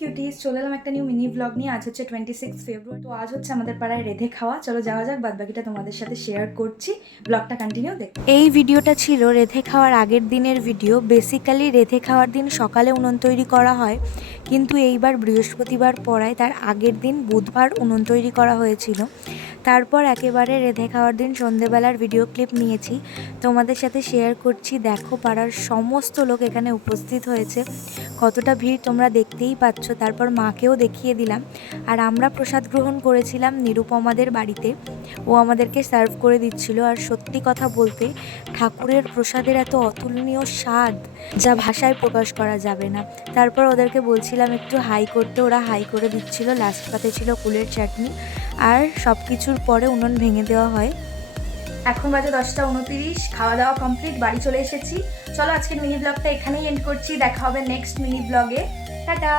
Cuties, চলে এলাম একটা নিউ মিনি ব্লগ নিয়ে। আজ হচ্ছে 26 ফেব্রুয়ারি। তো আজ হচ্ছে আমাদের পাড়ায় রেঁধে খাওয়া। চলো যাওয়া যাক, বাদ বাকিটা তোমাদের সাথে শেয়ার করছি। ব্লগটা কন্টিনিউ দেখ। এই ভিডিওটা ছিল রেঁধে খাওয়ার আগের দিনের ভিডিও। বেসিক্যালি রেঁধে খাওয়ার দিন সকালে উনুন তৈরি করা হয়, কিন্তু এইবার বৃহস্পতিবার পড়ায় তার আগের দিন বুধবার উনুন তৈরি করা হয়েছিল। তারপর একেবারে রেঁধে খাওয়ার দিন সন্ধেবেলার ভিডিও ক্লিপ নিয়েছি, তোমাদের সাথে শেয়ার করছি। দেখো পাড়ার সমস্ত লোক এখানে উপস্থিত হয়েছে, কতটা ভিড় তোমরা দেখতেই পাচ্ছ। তারপর মাকেও দেখিয়ে দিলাম। আর আমরা প্রসাদ গ্রহণ করেছিলাম নিরুপমাদের বাড়িতে, ও আমাদেরকে সার্ভ করে দিচ্ছিল। আর সত্যি কথা বলতে ঠাকুরের প্রসাদের এত অতুলনীয় স্বাদ যা ভাষায় প্রকাশ করা যাবে না। তারপর ওদেরকে বলছিলাম একটু হাই করতে, ওরা হাই করে দিচ্ছিল। লাস্ট পাতে ছিল কুলের চাটনি। আর সব কিছুর পরে উনুন ভেঙে দেওয়া হয়। এখন বাজে 10টা 29, খাওয়া দাওয়া কমপ্লিট, বাড়ি চলে এসেছি। চলো আজকের মিনি ব্লগটা এখানেই এন্ড করছি। দেখা হবে নেক্সট মিনি ব্লগে। টাটা।